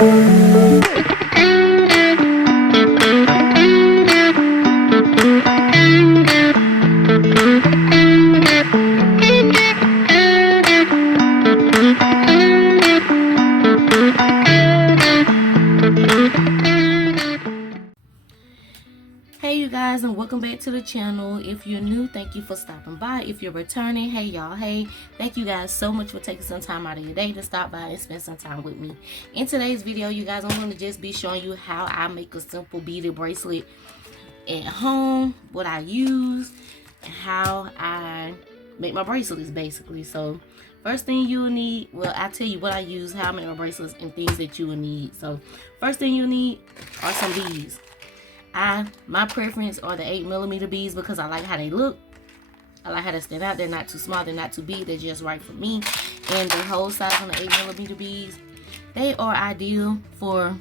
Hey you guys, and welcome back to the channel. If you're new, thank you for stopping by. If you're returning, hey y'all, hey, thank you guys so much for taking some time out of your day to stop by and spend some time with me. In today's video, you guys, I'm going to just be showing you how I make a simple beaded bracelet at home, what I use, and how I make my bracelets basically. So first thing you will need, well, I'll tell you what I use, how I make my bracelets, and things that you will need. So first thing you'll need are some beads. My preference are the 8mm beads because I like how they look. I like how they stand out. They're not too small, they're not too big, they're just right for me. And the whole size on the 8mm beads, they are ideal for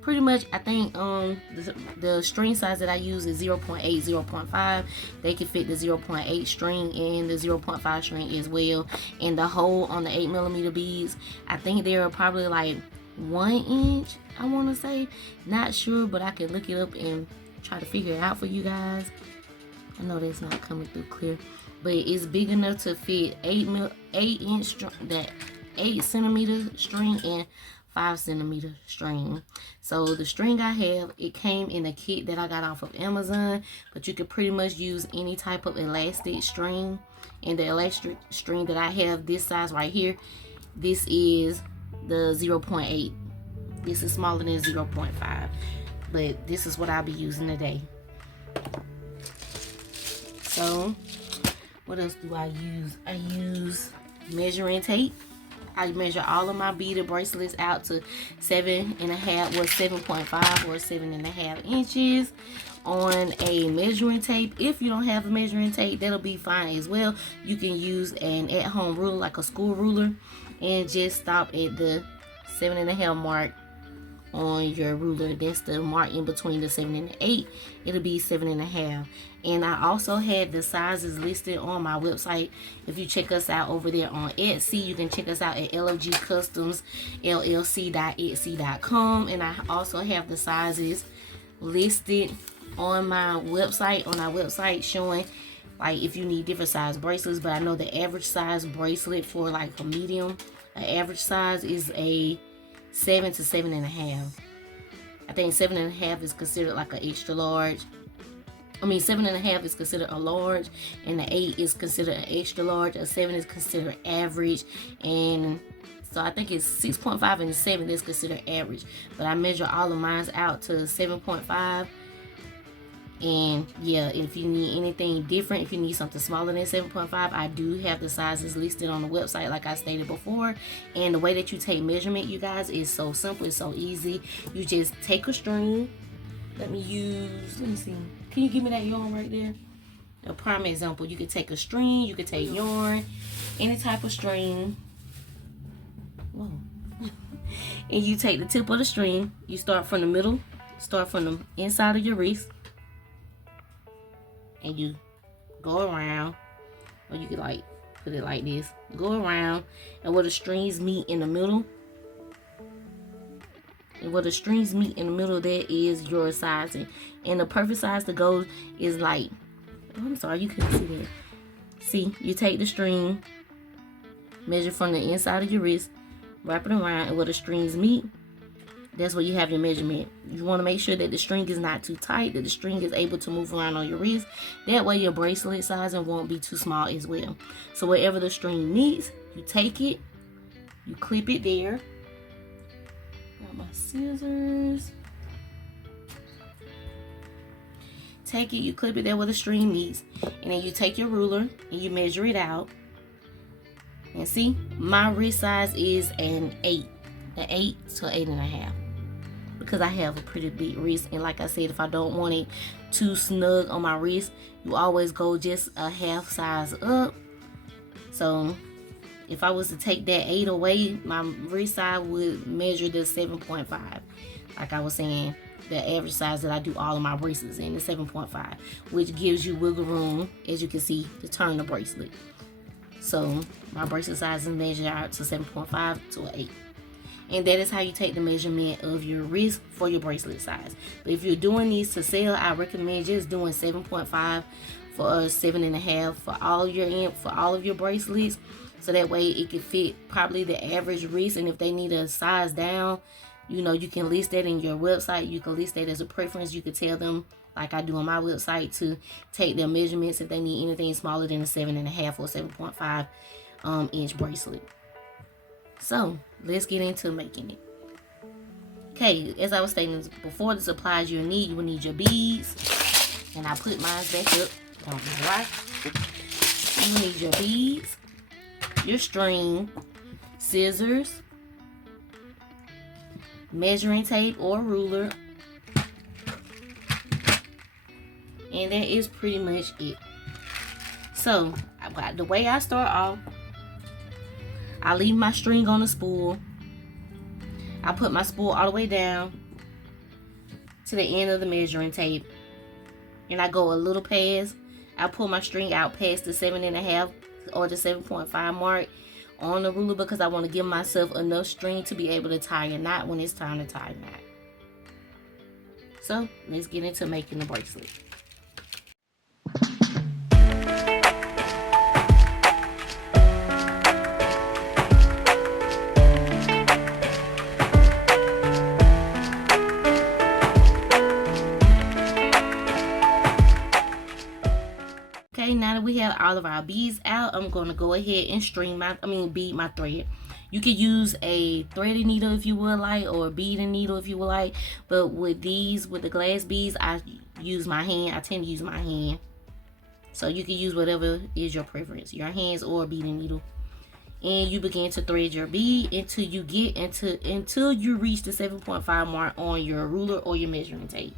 pretty much, I think the string size that I use is 0.8, 0.5. They can fit the 0.8 string and the 0.5 string as well. And the hole on the 8mm beads, I think they're probably like 1 inch, I want to say. Not sure, but I can look it up and try to figure it out for you guys. I know that's not coming through clear, but it's big enough to fit 8 inch that 8cm string and 5cm string. So the string I have, it came in a kit that I got off of Amazon, but you could pretty much use any type of elastic string. And the elastic string that I have, this size right here, this is the 0.8. This is smaller than 0.5, but this is what I'll be using today. So what else do I use? I use measuring tape. I measure all of my beaded bracelets out to 7.5 or 7.5 or 7.5 inches on a measuring tape. If you don't have a measuring tape, that'll be fine as well. You can use an at-home ruler, like a school ruler, and just stop at the 7.5 mark on your ruler. That's the mark in between the 7 and the 8. It'll be 7.5. And I also had the sizes listed on my website. If you check us out over there on Etsy, you can check us out at lfgcustomsllc.etsy.com. And I also have the sizes listed on my website, showing like if you need different size bracelets. But I know the average size bracelet for like a medium, an average size is a 7 to 7.5. I think 7.5 is considered like an extra large. 7.5 is considered a large, and the 8 is considered an extra large. A 7 is considered average, and so I think it's 6.5 and 7 that's considered average. But I measure all of mine out to 7.5. And yeah, if you need anything different, if you need something smaller than 7.5, I do have the sizes listed on the website like I stated before. And the way that you take measurement, you guys, is so simple, it's so easy. You just take a string. Let me see. Can you give me that yarn right there? A prime example, you could take a string, you could take yarn, any type of string. Whoa. And you take the tip of the string, you start from the middle, start from the inside of your wrist, and you go around, or you could like put it like this, go around, and where the strings meet in the middle, that is your sizing. And the perfect size to go is like, I'm sorry, you couldn't see that. See, you take the string, measure from the inside of your wrist, wrap it around, and where the strings meet, that's where you have your measurement. You want to make sure that the string is not too tight, that the string is able to move around on your wrist. That way your bracelet sizing won't be too small as well. So wherever the string meets, you take it, you clip it there. Got my scissors. Take it, you clip it there where the string meets, and then you take your ruler and you measure it out. And see, my wrist size is an 8, an 8 to 8.5, because I have a pretty big wrist. And like I said, if I don't want it too snug on my wrist, you always go just a half size up. So if I was to take that 8 away, my wrist size would measure the 7.5. Like I was saying, the average size that I do all of my bracelets in is 7.5, which gives you wiggle room, as you can see, to turn the bracelet. So my bracelet size is measured out to 7.5 to an 8. And that is how you take the measurement of your wrist for your bracelet size. But if you're doing these to sell, I recommend just doing 7.5 for 7.5 for all of your bracelets, so that way it can fit probably the average wrist. And if they need a size down, you know, you can list that in your website. You can list that as a preference. You could tell them, like I do on my website, to take their measurements if they need anything smaller than a 7.5 or 7.5 inch bracelet. So let's get into making it. Okay, as I was stating before, the supplies you will need your beads, and I put mine back up. Don't be right. You need your beads, your string, scissors, measuring tape or ruler, and that is pretty much it. So the way I start off, I leave my string on the spool. I put my spool all the way down to the end of the measuring tape, and I go a little past. I pull my string out past the 7.5 or the 7.5 mark on the ruler, because I want to give myself enough string to be able to tie a knot when it's time to tie a knot. So let's get into making the bracelet. Okay, now that we have all of our beads out, I'm going to go ahead and bead my thread. You could use a threaded needle if you would like, or a beading needle if you would like. But with the glass beads, I use my hand. I tend to use my hand. So you can use whatever is your preference, your hands or a beading needle. And you begin to thread your bead until you reach the 7.5 mark on your ruler or your measuring tape.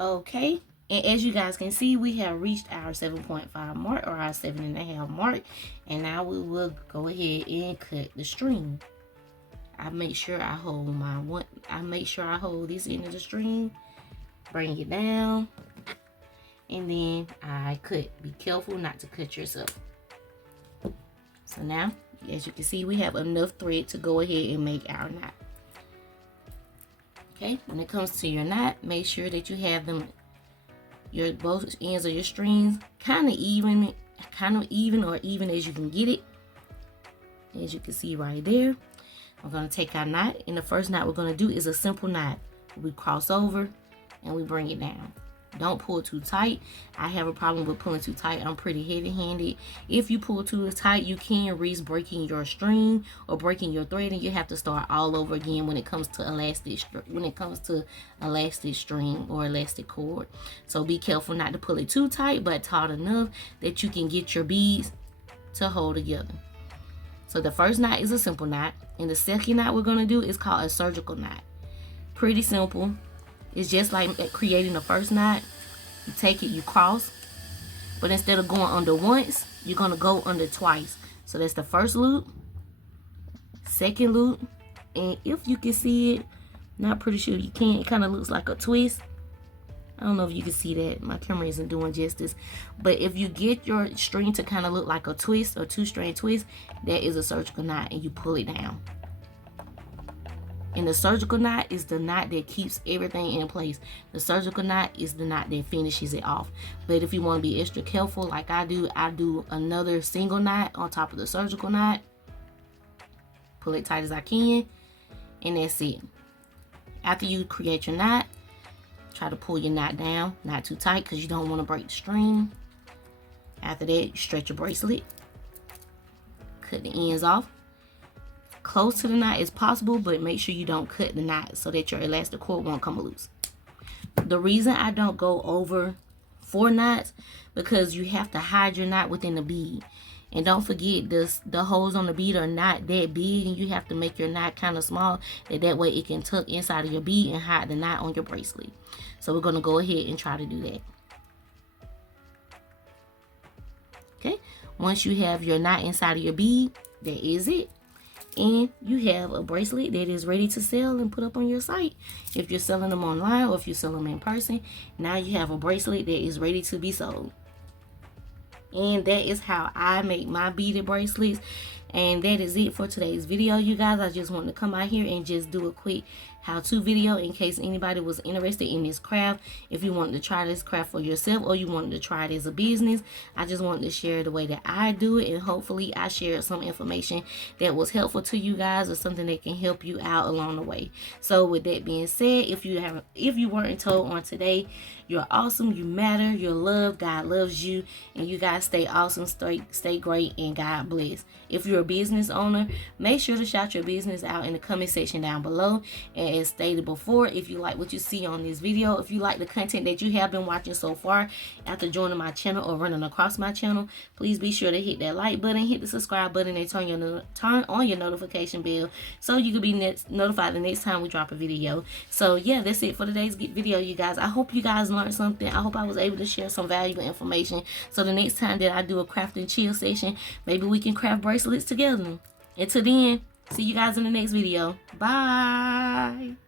Okay, and as you guys can see, we have reached our 7.5 mark, or our 7.5 mark, and now we will go ahead and cut the string. I make sure I hold this end of the string, bring it down, and then I cut. Be careful not to cut yourself. So now, as you can see, we have enough thread to go ahead and make our knot. Okay, when it comes to your knot, make sure that you have both ends of your strings kind of even or even as you can get it. As you can see right there, we're going to take our knot, and the first knot we're going to do is a simple knot. We cross over and we bring it down. Don't pull too tight. I have a problem with pulling too tight. I'm pretty heavy-handed. If you pull too tight, you can risk breaking your string or breaking your thread, and you have to start all over again when it comes to elastic string or elastic cord. So be careful not to pull it too tight, but taut enough that you can get your beads to hold together. So the first knot is a simple knot, and the second knot we're going to do is called a surgical knot. Pretty simple. It's just like creating the first knot. You take it, you cross, but instead of going under once, you're going to go under twice. So that's the first loop, second loop, and if you can see it, not pretty sure you can, it kind of looks like a twist. I don't know if you can see that. My camera isn't doing justice. But if you get your string to kind of look like a twist, or two-string twist, that is a surgical knot, and you pull it down. And the surgical knot is the knot that keeps everything in place. The surgical knot is the knot that finishes it off. But if you want to be extra careful, like I do another single knot on top of the surgical knot. Pull it tight as I can, and that's it. After you create your knot, try to pull your knot down, not too tight because you don't want to break the string. After that, you stretch your bracelet, cut the ends off close to the knot as possible, but make sure you don't cut the knot so that your elastic cord won't come loose. The reason I don't go over 4 knots, because you have to hide your knot within the bead. And don't forget, the holes on the bead are not that big, and you have to make your knot kind of small, that way it can tuck inside of your bead and hide the knot on your bracelet. So we're going to go ahead and try to do that. Okay, once you have your knot inside of your bead, that is it. And you have a bracelet that is ready to sell and put up on your site. If you're selling them online or if you sell them in person, now you have a bracelet that is ready to be sold. And that is how I make my beaded bracelets. And that is it for today's video, you guys. I just wanted to come out here and just do a quick how-to video in case anybody was interested in this craft. If you wanted to try this craft for yourself or you wanted to try it as a business, I just wanted to share the way that I do it, and hopefully I shared some information that was helpful to you guys or something that can help you out along the way. So with that being said, if you weren't told on today, you're awesome, you matter, you're loved, God loves you, and you guys stay awesome, stay great, and God bless. If you're a business owner, make sure to shout your business out in the comment section down below. And as stated before, if you like what you see on this video, if you like the content that you have been watching so far after joining my channel or running across my channel, please be sure to hit that like button, hit the subscribe button, and turn on your notification bell so you can be notified the next time we drop a video. So yeah, that's it for today's video, you guys. I hope you guys learned something. I hope I was able to share some valuable information, so the next time that I do a craft and chill session, maybe we can craft bracelets together. Until then, see you guys in the next video. Bye.